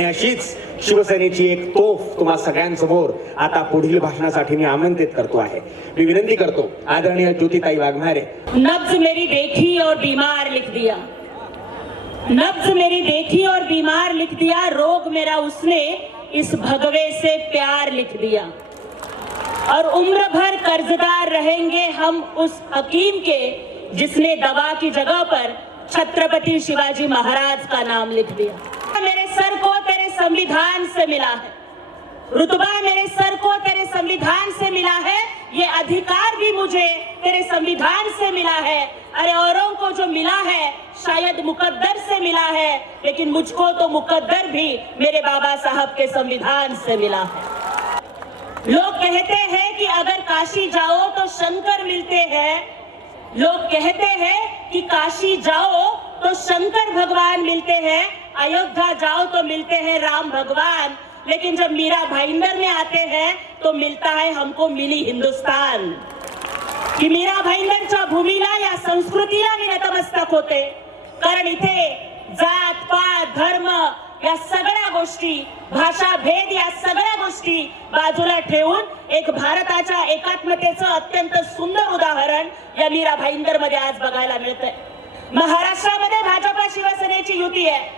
आणि अशीच शिवसेनेची एक तोफ तुम्हा सगळ्यांसमोर आता पुढील भाषणासाठी मी आमंत्रित करतो आहे। मी विनंती करतो आदरणीय ज्योतिताई वाघमारे। नब्ज मेरी देखी और बीमार लिख दिया, नब्ज मेरी देखी और बीमार लिख दिया, रोग मेरा उसने इस भगवे से प्यार लिख दिया। और उम्र भर कर्जदार रहेंगे हम उस हकीम के जिसने दवा की जगह पर छत्रपति शिवाजी महाराज का नाम लिख दिया। मेरे सर को तेरे संविधान से मिला है, रुतबा मेरे सर को तेरे संविधान से मिला है, ये अधिकार भी मुझे तेरे संविधान से मिला है। अरे औरों को जो मिला है शायद मुकद्दर से मिला है, लेकिन मुझको तो मुकद्दर भी मेरे बाबा साहब के संविधान से मिला है। लोग कहते हैं कि अगर काशी जाओ तो शंकर मिलते हैं, लोग कहते हैं कि काशी जाओ तो शंकर भगवान मिलते हैं, अयोध्या जाओ तो मिलते हैं राम भगवान, लेकिन जब मीरा भाईंदर में आते हैं तो मिलता है हमको मिनी हिंदुस्तान। की मीरा भाईंदरच्या भूमीला या संस्कृतीला मी नतमस्तक होते, कारण इथे जात पात धर्म या सगळ्या गोष्टी, भाषा भेद या सगळ्या गोष्टी बाजूला ठेवून एक भारताच्या एकात्मतेचं अत्यंत सुंदर उदाहरण या मीरा भाईंदर मध्ये आज बघायला मिळतंय। महाराष्ट्रामध्ये भाजपा शिवसेनेची युती आहे,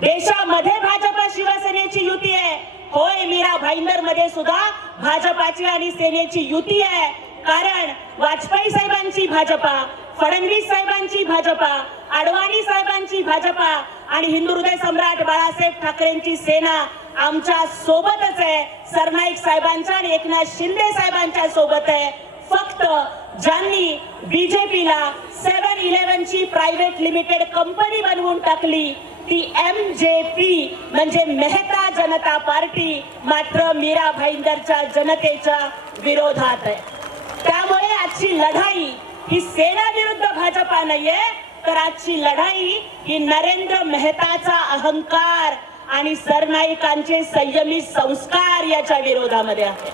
देशामध्ये भाजपा शिवसेनेची युती आहे, होय मीरा भाईंदर मध्ये सुद्धा भाजपाची आणि सेनेची युती आहे। कारण वाजपेयी साहेबांची भाजपा, फडणवीस साहेबांची भाजपा, अडवाणी साहेबांची भाजपा आणि हिंदू हृदय सम्राट बाळासाहेब ठाकरेंची सेना आमच्या सोबतच आहे, सरनाईक साहेबांच्या आणि एकनाथ शिंदे साहेबांच्या सोबत आहे। फक्त ज्यांनी बीजेपीला 7-11 ची प्रायव्हेट लिमिटेड कंपनी बनवून टाकली ती MJP म्हणजे मेहता जनता पार्टी मात्र मीरा भाईंदरच्या जनतेच्या विरोधात आहे। त्यामुळे आजची लढाई ही सेना विरुद्ध भाजपा नाहीये, तर आजची लढाई ही नरेंद्र मेहताचा अहंकार आणि सरनाईकांचे संयमी संस्कार याच्या विरोधामध्ये आहे।